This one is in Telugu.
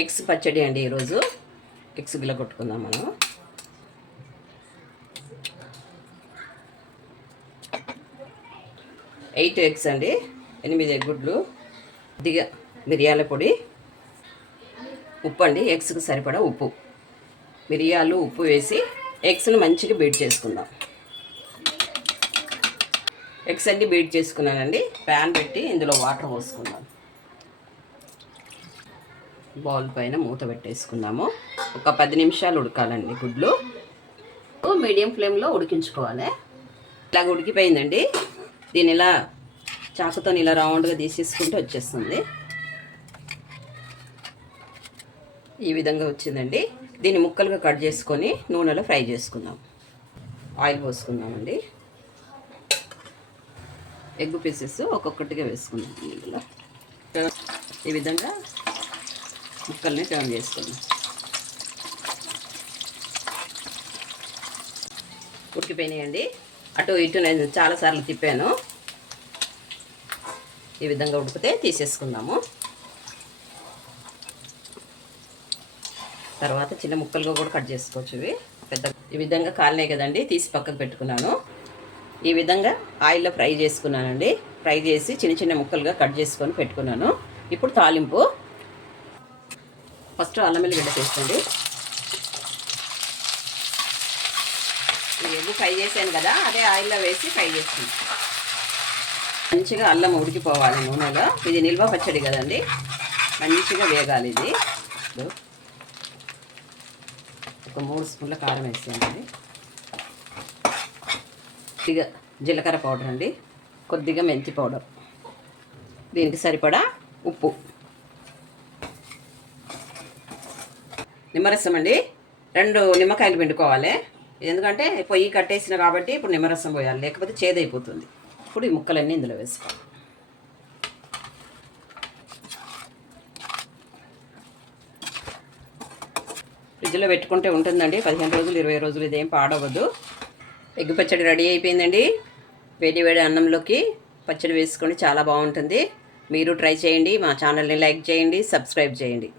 ఎగ్స్ పచ్చడి అండి. ఈరోజు ఎగ్స్ గిల్ల కొట్టుకుందాం మనం. ఎయిట్ ఎగ్స్ అండి, 8 గుడ్లు, కొద్దిగా మిరియాల పొడి, ఉప్పు అండి, ఎగ్స్కి సరిపడా ఉప్పు, మిరియాలు ఉప్పు వేసి ఎగ్స్ని మంచిగా బీట్ చేసుకుందాం. ఎగ్స్ అన్ని బీట్ చేసుకున్నానండి. ప్యాన్ పెట్టి ఇందులో వాటర్ పోసుకుందాం. బౌల్ పైన మూత పెట్టేసుకుందాము. ఒక 10 నిమిషాలు ఉడకాలండి. గుడ్లు మీడియం ఫ్లేమ్లో ఉడికించుకోవాలి. ఇలాగ ఉడికిపోయిందండి. దీని ఇలా చాకుతో ఇలా రౌండ్గా తీసేసుకుంటే వచ్చేస్తుంది. ఈ విధంగా వచ్చిందండి. దీన్ని ముక్కలుగా కట్ చేసుకొని నూనెలో ఫ్రై చేసుకుందాం. ఆయిల్ పోసుకుందామండి. ఎగ్ పీసెస్ ఒక్కొక్కటిగా వేసుకుందాం. ఇందులో ఈ విధంగా ముక్కల్ని టర్న్ చేసుకుందాం. ఉడికిపోయినాయండి. అటు ఇటు నేను చాలాసార్లు తిప్పాను. ఈ విధంగా ఉడికితే తీసేసుకుందాము. తర్వాత చిన్న ముక్కలుగా కూడా కట్ చేసుకోవచ్చు. ఇవి పెద్ద ఈ విధంగా కాలినాయి కదండి, తీసి పక్కకు పెట్టుకున్నాను. ఈ విధంగా ఆయిల్లో ఫ్రై చేసుకున్నానండి. ఫ్రై చేసి చిన్న చిన్న ముక్కలుగా కట్ చేసుకొని పెట్టుకున్నాను. ఇప్పుడు తాలింపు. ఫస్ట్ అల్లం వెల్లిగడ్డ పేస్ట్ అండి. ఎగ్ ఫ్రై చేశాను కదా, అదే ఆయిల్లో వేసి ఫ్రై చేస్తాను. మంచిగా అల్లం ఉడికిపోవాలి నూనెలో. ఇది నిల్వ పచ్చడి కదండి, మంచిగా వేగాలి. ఇది ఒక 3 స్పూన్ల కారం వేసానండి. కొద్దిగా జీలకర్ర పౌడర్ అండి, కొద్దిగా మెంతి పౌడర్, దీనికి సరిపడా ఉప్పు, నిమ్మరసం అండి. 2 నిమ్మకాయలు పిండుకోవాలి. ఎందుకంటే పొయ్యి కట్టేసిన కాబట్టి ఇప్పుడు నిమ్మరసం పోయాలి, లేకపోతే చేదైపోతుంది. ఇప్పుడు ఈ ముక్కలన్నీ ఇందులో వేసుకోవాలి. ఫ్రిడ్జ్లో పెట్టుకుంటే ఉంటుందండి 15 రోజులు 20 రోజులు, ఇదేం పాడవద్దు. ఎగ్ పచ్చడి రెడీ అయిపోయిందండి. వేడి వేడి అన్నంలోకి పచ్చడి వేసుకొని చాలా బాగుంటుంది. మీరు ట్రై చేయండి. మా ఛానల్ని లైక్ చేయండి, సబ్స్క్రైబ్ చేయండి.